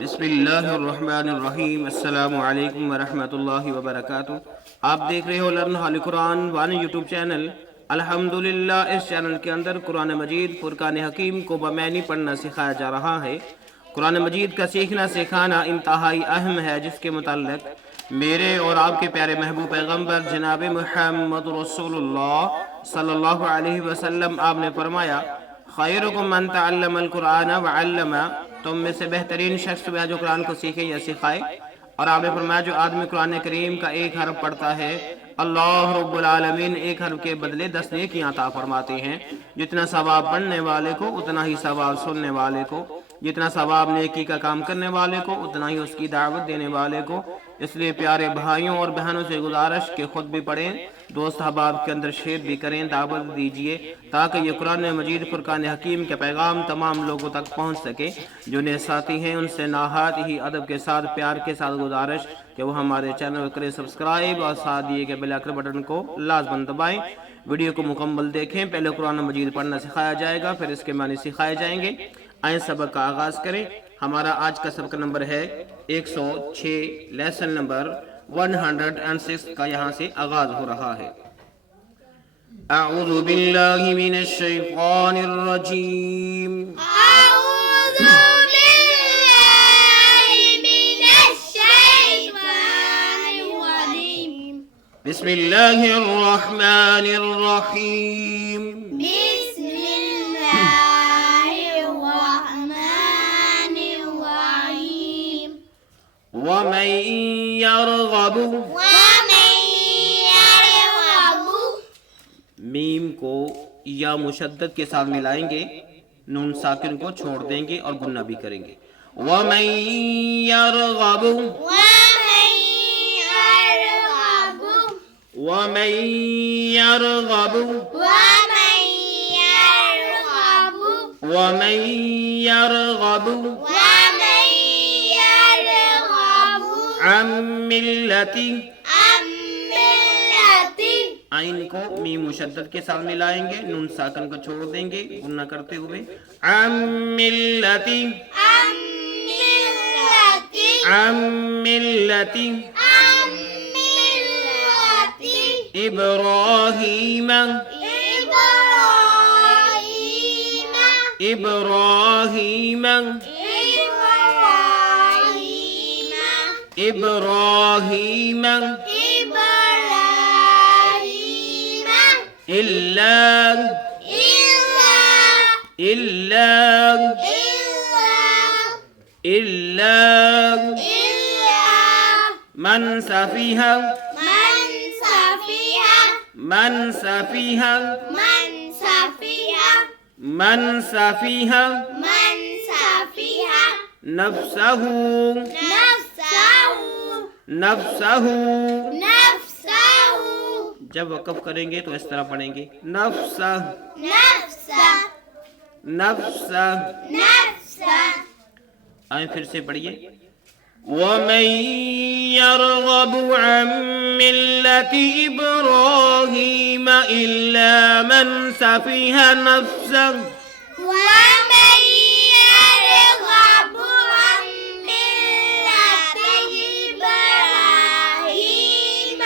بسم اللہ الرحمن الرحیم۔ السلام علیکم ورحمۃ اللہ وبرکاتہ۔ آپ دیکھ رہے ہو لرن ہال قرآن وان یوٹیوب چینل۔ الحمدللہ اس چینل کے اندر قرآن مجید فرقان حکیم کو بمعنی پڑھنا سکھایا جا رہا ہے۔ قرآن مجید کا سیکھنا سکھانا انتہائی اہم ہے، جس کے متعلق میرے اور آپ کے پیارے محبوب پیغمبر جناب محمد رسول اللہ صلی اللہ علیہ وسلم آپ نے فرمایا، خیرکم من تعلم القرآن وعلم، تم میں سے بہترین شخص وہ ہے جو قرآن کو سیکھے یا سکھائے۔ اور آپ نے فرمایا جو آدمی قرآن کریم کا ایک حرف پڑھتا ہے، اللہ رب العالمین ایک حرف کے بدلے 10 نیکیاں عطا فرماتے ہیں۔ جتنا ثواب پڑھنے والے کو اتنا ہی ثواب سننے والے کو، جتنا ثواب نیکی کا کام کرنے والے کو اتنا ہی اس کی دعوت دینے والے کو۔ اس لیے پیارے بھائیوں اور بہنوں سے گزارش کہ خود بھی پڑھیں، دوست احباب کے اندر شیئر بھی کریں، دعوت دیجئے، تاکہ یہ قرآن مجید فرقان حکیم کے پیغام تمام لوگوں تک پہنچ سکے۔ جو نئے ساتھی ہیں ان سے نہایت ہی ادب کے ساتھ پیار کے ساتھ گزارش کہ وہ ہمارے چینل کو کریں سبسکرائب، اور ساتھ دیے کے بیل آئیکن بٹن کو لازماً دبائیں۔ ویڈیو کو مکمل دیکھیں۔ پہلے قرآن مجید پڑھنا سکھایا جائے گا، پھر اس کے معنی سکھائے جائیں گے۔ آئیں سبق کا آغاز کریں۔ ہمارا آج کا سبق نمبر ہے 106، لیسن نمبر 106 کا یہاں سے آغاز ہو رہا ہے۔ اعوذ باللہ من الشیطان الرجیم، أعوذ بالله من الشيطان الرجيم. بسم اللہ الرحمن الرحیم۔ بسم الله الرحمن الرحيم. ومن یرغب، ومن يرغب، میم کو یا مشدد کے ساتھ ملائیں گے، نون ساکن کو چھوڑ دیں گے اور گنہ بھی کریں گے۔ ومن یرغب، ومن يرغب، ومن یرغب، ومن يرغب، ومن یرغب ومن يرغب عن ملتی، عن ملة، عین کو میم مشدد کے ساتھ ملائیں گے، نون ساکن کو چھوڑ دیں گے گنہ کرتے ہوئے۔ عن ملتی، عن ملة، عن ملتی عن ملة ابراہیم، إبراهيم، ابراہیم، إبراهيم، ابراہیم إبراهيم، الا، إلا، الا، إلا، الا إلا من سفیہ، من سفيه، من سفیہ، من سفيه، من سفیہ من سفيه نفسہ، نفسه، نفسہ۔ نفسه، جب وقف کریں گے تو اس طرح پڑھیں گے، نفسہ، نفسه، نفسہ۔ نفسه. آئیں پھر سے پڑھیے۔ وَمَن يَرْغَبُ عَن مِّلَّةِ إِبْرَاهِيمَ إِلَّا مَن سَفِهَ نَفْسَهُ، ومن يرغب عن ملة إبراهيم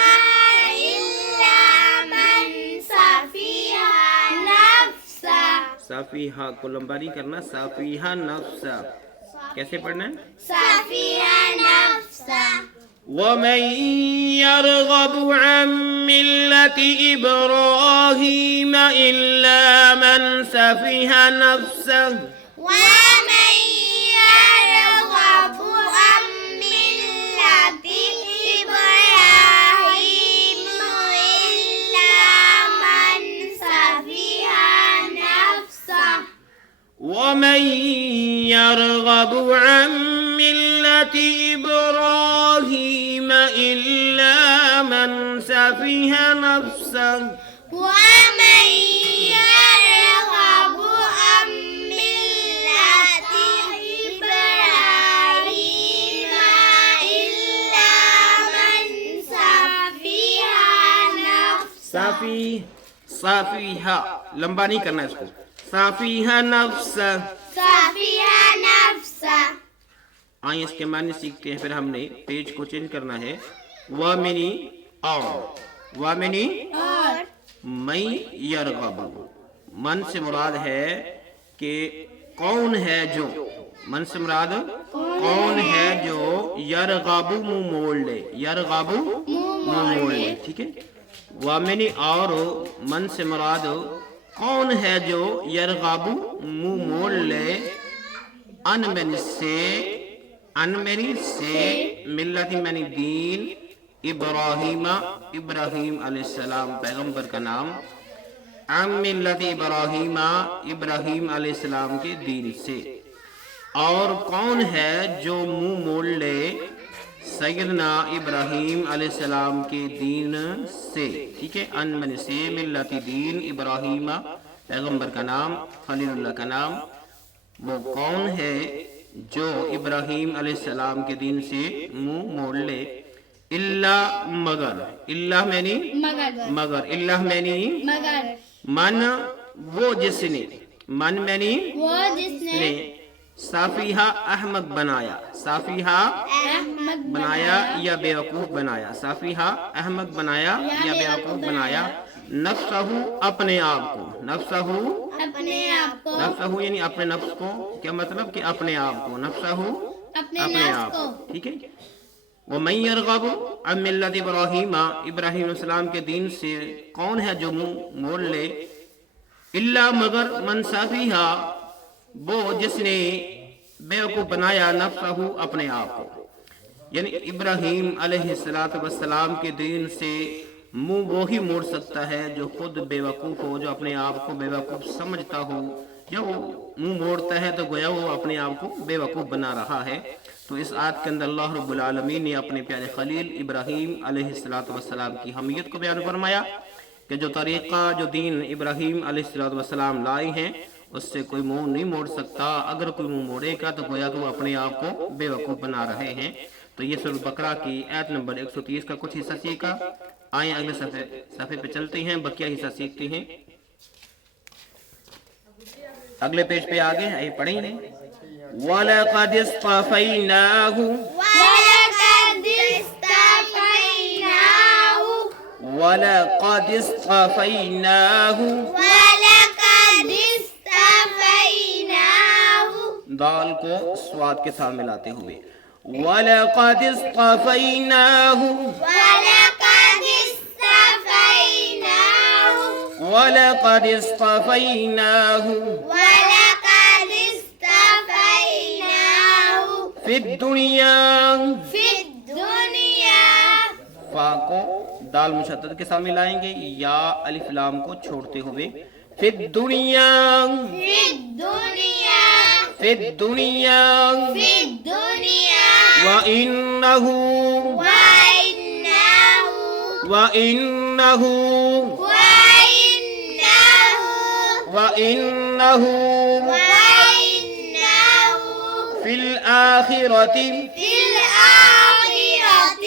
إلا من سفيه نفسه. سفیہہ کو لمبا نہیں کرنا، سفیہہ نفسہ۔ کیسے پڑھنا ہے؟ سفيه نفسه. وَمَن يَرْغَبُ عَن مِّلَّةِ إِبْرَاهِيمَ إِلَّا مَن سَفِهَ نَفْسَهُ، ومن يرغب عن ملة إبراهيم إلا من سفيه نفسه. وَمَن يَرْغَبُ عَن مِّلَّةِ إِبْرَاهِيمَ إِلَّا مَن سَفِهَ نَفْسَهُ، ومن يرغب عن ملة إبراهيم إلا من سفيه نفسه. صافی، صافیہہ لمبا نہیں کرنا اس کو، صافیہہ نفسہ، سفيه نفسه. آئیں اس کے معنی سیکھتے ہیں، پھر ہم نے پیج کو چینج کرنا ہے. وَمِنِ اور وَمِنِ من یرغب، من سے مراد ہے کہ کون ہے جو، من سے مراد کون ہے جو یرغب منہ موڑ لے، یرغب منہ موڑ لے. ٹھیک ہے. وَمِنِ اور من سے مراد کون ہے جو یرغب منہ موڑ لے، ان من سے، ان میری سے، ملت یعنی دین، ابراہیم، ابراہیم علیہ السلام پیغمبر کا نام، عن ملت ابراہیم، ابراہیم علیہ السلام کے دین سے. اور کون ہے جو منہ موڑ لے سیدنا ابراہیم علیہ السلام کے دین سے. ٹھیک ہے. ان من سے، ملت دین، ابراہیم پیغمبر کا نام، خلیل اللہ کا نام. وہ کون ہے جو ابراہیم علیہ السلام کے دین سے منہ موڑ لے. اللہ مگر، اللہ میں نہیں مگر، اللہ میں نہیں من وہ جس نے، من میں نہیں وہ جس نے صافیہ احمق بنایا، صافیہ بنایا یا بیوقوف بنایا، صافیہ احمق بنایا یا بیوقوف بنایا، نفسہ اپنے آپ کو، نفسہ اپنے آپ کو، نفسہ یعنی اپنے نفس کو. کیا مطلب کہ اپنے آپ کو، نفسہ اپنے آپ کو. ٹھیک ہے. وَمَن يَرْغَبُ عَن مِّلَّةِ ابراہیم، ابراہیم علیہ السلام کے دین سے کون ہے جو منہ موڑ لے. اللہ مگر، من صافیہ وہ جس نے بیوقوف بنایا، نفسہ اپنے آپ کو. یعنی ابراہیم علیہ السلام کے دین سے منہ وہی موڑ سکتا ہے جو خود بے وقوف ہو، جو اپنے آپ کو بے وقوف سمجھتا ہو. جب وہ منہ موڑتا ہے تو گویا وہ اپنے آپ کو بے وقوف بنا رہا ہے. تو اس آیت کے اندر اللہ رب العالمین نے اپنے پیارے خلیل ابراہیم علیہ السلام کی اہمیت کو بیان فرمایا کہ جو طریقہ، جو دین ابراہیم علیہ السلام لائے ہیں اس سے کوئی منہ نہیں موڑ سکتا. اگر کوئی منہ موڑے گا تو گویا کہ وہ اپنے آپ کو بے وقوف بنا رہے ہیں. تو یہ سورۃ بقرہ کی آیت نمبر 130 کا کچھ حصہ سیکھا. آئیں اگلے صفحے پہ چلتے ہیں، بقیہ حصہ سیکھتے ہیں. اگلے پیج پہ آگے آئے پڑھیں گے. وَلَقَدِ اصْطَفَيْنَاهُ، وَلَقَدِ اصْطَفَيْنَاهُ، وَلَقَدِ اصْطَفَيْنَاهُ، وَلَقَدِ اصْطَفَيْنَاهُ، دال کو سواد کے ساتھ ملاتے ہوئے. وَلَقَدِ اصْطَفَيْنَاهُ، وَلَقَدِ اصْطَفَيْنَاهُ، وَلَقَدِ اصْطَفَيْنَاهُ وَلَقَدِ اصْطَفَيْنَاهُ فِي الدُّنْيَا. فِي الدُّنْيَا، فا کو دال مشدد کے ساتھ ملائیں گے، یا الف لام کو چھوڑتے ہوئے. فِي الدُّنْيَا، فِي الدُّنْيَا، فِي الدُّنْيا فِي الدُّنْيَا، وَإِنَّهُ، وَإِنَّهُ، وَإِنَّهُ، وَإِنَّهُ، وَإِنَّهُ وَإِنَّهُ فِي الْآخِرَةِ. فِي الْآخِرَةِ،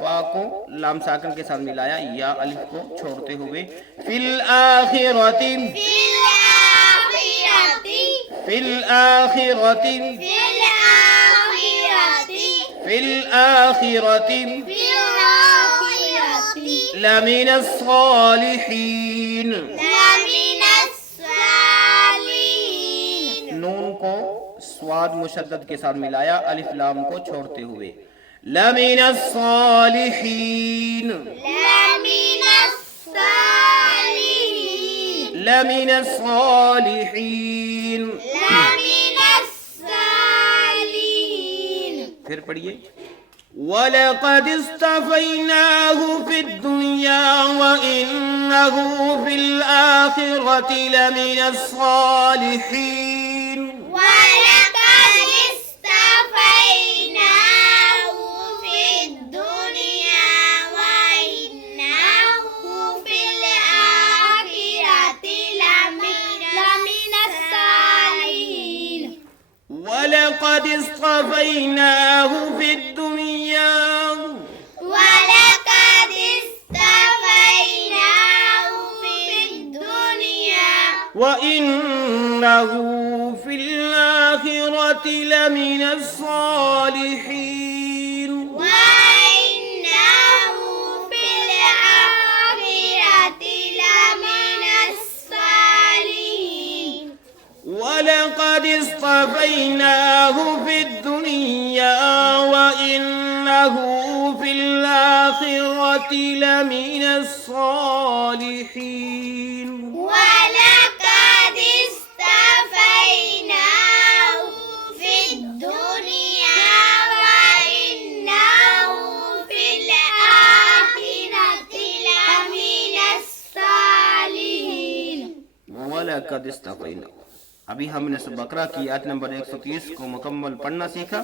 فا کو لام ساکن کے ساتھ ملایا، یا الف کو چھوڑتے ہوئے. فِي الْآخِرَةِ، فِي الْآخِرَةِ، فِي الْآخِرَةِ، فِي الْآخِرَةِ، فِي الْآخِرَةِ فِي الْآخِرَةِ لَمِنَ الصَّالِحِينَ. لَمِنَ الصَّالِحِينَ، نون کو سواد مشدد کے ساتھ ملایا، الف لام کو چھوڑتے ہوئے. لَمِنَ الصَّالِحِينَ، لَمِنَ الصَّالِحِينَ، لَمِنَ الصَّالِحِينَ. لَمِنَ الصَّالِحِينَ. پھر پڑھیے. وَلَقَدِ اصْطَفَيْنَاهُ فِي الدُّنْيَا وَإِنَّهُ فِي الْآخِرَةِ لَمِنَ الصَّالِحِينَ. وَلَقَدِ اصْطَفَيْنَاهُ فِي الدُّنْيَا وَإِنَّهُ فِي الْآخِرَةِ لَمِنَ الصَّالِحِينَ. وَلَقَدِ اصْطَفَيْنَاهُ فِي الدُّنْيَا، وَلَقَدِ اصْطَفَيْنَاهُ فِي الدُّنْيَا وَإِنَّهُ فِي الْآخِرَةِ لمن الصالحين وإنه في الآخرة لمن الصالحين ولقد اصطفيناه في الدنيا وإنه في الآخرة لمن الصالحين ولقد اصطفيناه في الدنيا وإنه في الآخرة لمن الصالحين وَلَقَدِ اسْتَفَيْنَاهُ. ابھی ہم نے سورہ بقرہ کی آیت نمبر 130 کو مکمل پڑھنا سیکھا،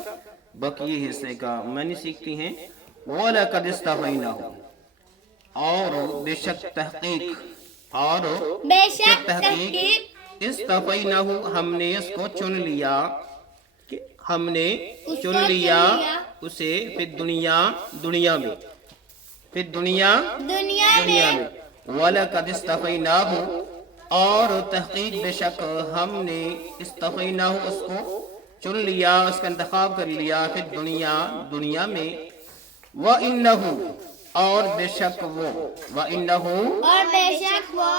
باقی حصے کا معنی سیکھتی ہیں۔ وَلَقَدِ اسْتَفَيْنَاهُ، اور بے شک تحقیق، اور بے شک تحقیق استفیناہ، ہم نے اس کو چن لیا، کہ ہم نے چن لیا اسے فی الدنیا، دنیا میں، فی الدنیا، دنیا دنیا میں میں۔ وَلَقَدِ اسْتَفَيْنَاهُ، اور تحقیق بے شک ہم نے استفیناہ اس کو چن لیا، اس کا انتخاب کر لیا، فی الدنیا، دنیا میں۔ وَإِنَّهُ، اور بے شک وہ، وَإِنَّهُ اور بے شک وہ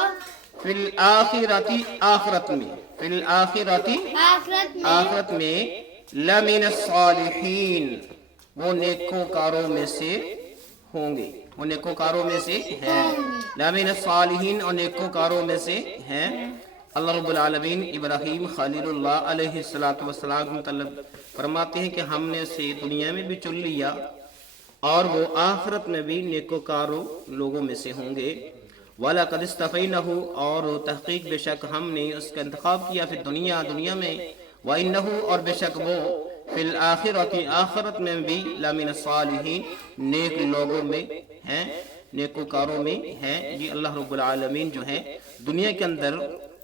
فی الآخرۃ، آخرت میں، فی الآخرۃ، آخرت میں، لمن الصالحین، وہ نیکوکاروں میں سے ہوں گے، وہ نیکوکاروں میں سے ہیں، لمن الصالحین، اور نیکوکاروں میں سے ہیں۔ اللہ رب العالمین ابراہیم خلیل اللہ علیہ السلام مطلب فرماتے ہیں کہ ہم نے اسے دنیا میں بھی چن لیا اور وہ آخرت میں بھی نیکوکاروں لوگوں میں سے ہوں گے۔ وَلَقَدِ اسْتَفَيْنَاهُ، اور تحقیق بے شک ہم نے اس کا انتخاب کیا فی دنیا، دنیا میں۔ وَإِنَّهُ، اور بے شک وہ فی الآخرۃ، آخرت میں بھی، لمن الصالحین، نیک لوگوں میں ہیں، نیکوکاروں میں ہیں۔ یہ اللہ رب العالمین جو ہے دنیا کے اندر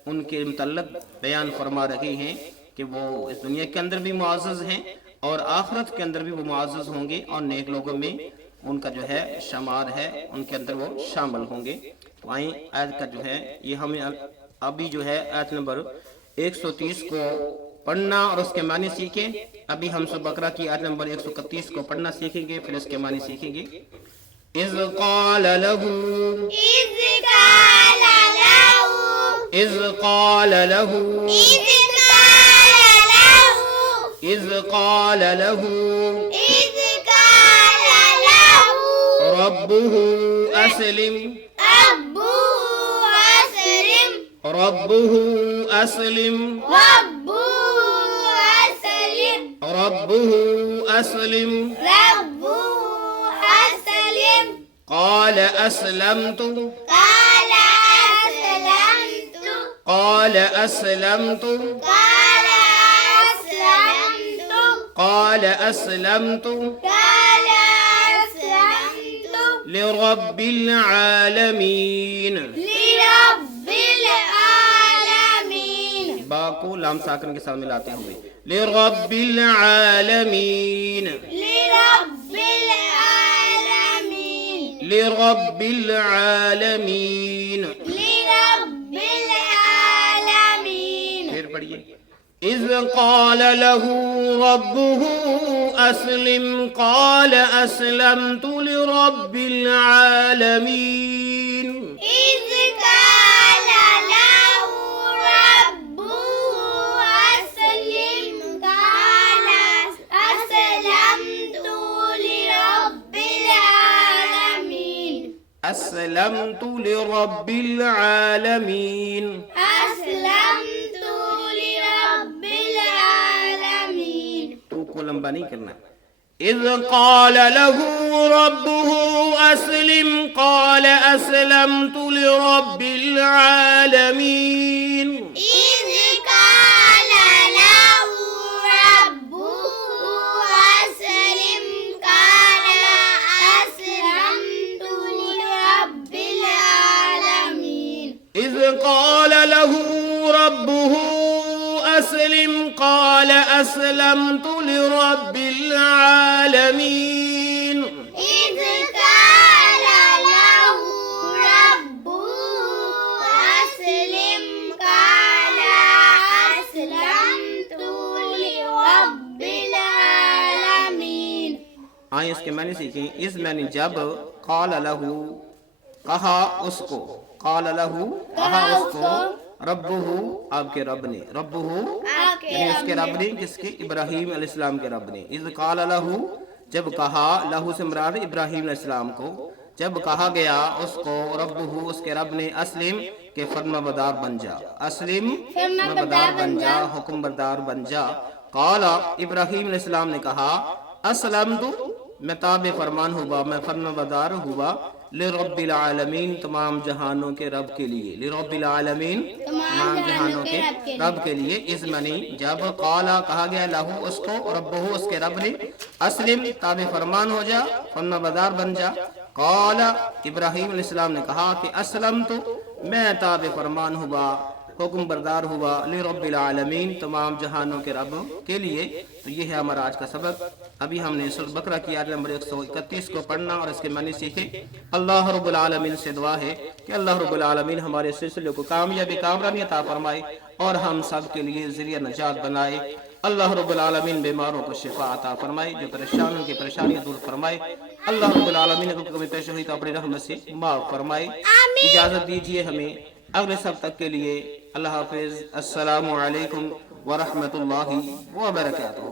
ان کے متعلق بیان فرما رہے ہیں کہ وہ اس دنیا کے اندر بھی معزز ہیں اور آخرت کے اندر بھی وہ معزز ہوں گے، اور نیک لوگوں میں ان کا جو ہے شمار ہے، ان کے اندر وہ شامل ہوں گے۔ تو آئیں آیت کا جو ہے یہ ہمیں ابھی جو ہے آیت نمبر 130 کو پڑھنا اور اس کے معنی سیکھیں۔ ابھی ہم سورہ بقرہ کی آیت نمبر 131 کو پڑھنا سیکھیں گے، پھر اس کے معنی سیکھیں گے۔ اِذْ قَالَ لَهُ، إذ قال له إذ قال له ربه أسلم، ربه أسلم، ربه أسلم، قال أسلمت، قال أسلمت، قال أسلمت لرب العالمين۔ با کو لام ساکن کے ساتھ ملاتے ہوئے، لرب العالمین، لرب العالمین۔ پھر پڑھیے، اذ قال له ربه اسلم قال اسلمت لرب العالمین۔ إذ قال له ربه أسلم قال أسلمت لرب العالمين، اسلمت لرب العالمین۔ أسلمت لرب العالمين۔ تو کو لمبا نہیں کرنا۔ اذ قال له ربه اسلم قال اسلمت لرب العالمین۔ إذ قال له ربه أسلم قال أسلمت لرب العالمين، اذ قال له ربه اسلم قال اسلمت لرب العالمین۔ إذ قال له ربه أسلم قال أسلمت لرب آئیں اس کے معنی سیکھیں. اس معنی جب قال لہو کہا اس کو, قال لہو کہا اس کو, ربہ آپ کے رب نے, ربہ یعنی اس کے رب نے, کس کے؟ ابراہیم علیہ السلام کے رب نے. اذ قال لہو جب کہا, لہو سے مراد ابراہیم علیہ السلام کو, جب کہا گیا اس کو, ربہ اس کے رب نے, اسلم کہ فرما بردار بن جا, اسلم فرما بردار بن جا, حکم بردار بن جا. قال ابراہیم علیہ السلام نے کہا, اسلمت میں تابع فرمان ہوا, میں فرما بردار ہوا, لرب العالمین تمام جہانوں کے رب کے لیے, لرب العالمین تمام جہانوں کے رب کے لیے. اس معنی جب قالا کہا گیا لہو اس کو, ربہ اس کے رب نے, اسلم تابع فرمان ہو جا, فرما بردار بن جا. قالا ابراہیم علیہ السلام نے کہا کہ اسلمت میں تابع فرمان ہوا, حکم بردار ہوا, لرب العالمین تمام جہانوں کے رب کے لیے. تو یہ ہے ہمارا آج کا سبق. ابھی ہم نے سورۃ بقرہ کی آیت نمبر 131 کو پڑھنا اور اس کے معنی سیکھے. اللہ رب العالمین سے دعا ہے کہ اللہ رب العالمین ہمارے سلسلے کو کامیابی کامرانی عطا فرمائے اور ہم سب کے لیے ذریعہ نجات بنائے. اللہ رب العالمین بیماروں کو شفا عطا فرمائے, جو پریشان ان کی پریشانیاں دور فرمائے. اللہ رب العالمین کو کمی پیش ہوئی تو اپنی رحمت سے معاف فرمائے. اجازت دیجیے ہمیں اگلے سب تک کے لیے. اللہ حافظ. السلام علیکم ورحمۃ اللہ وبرکاتہ.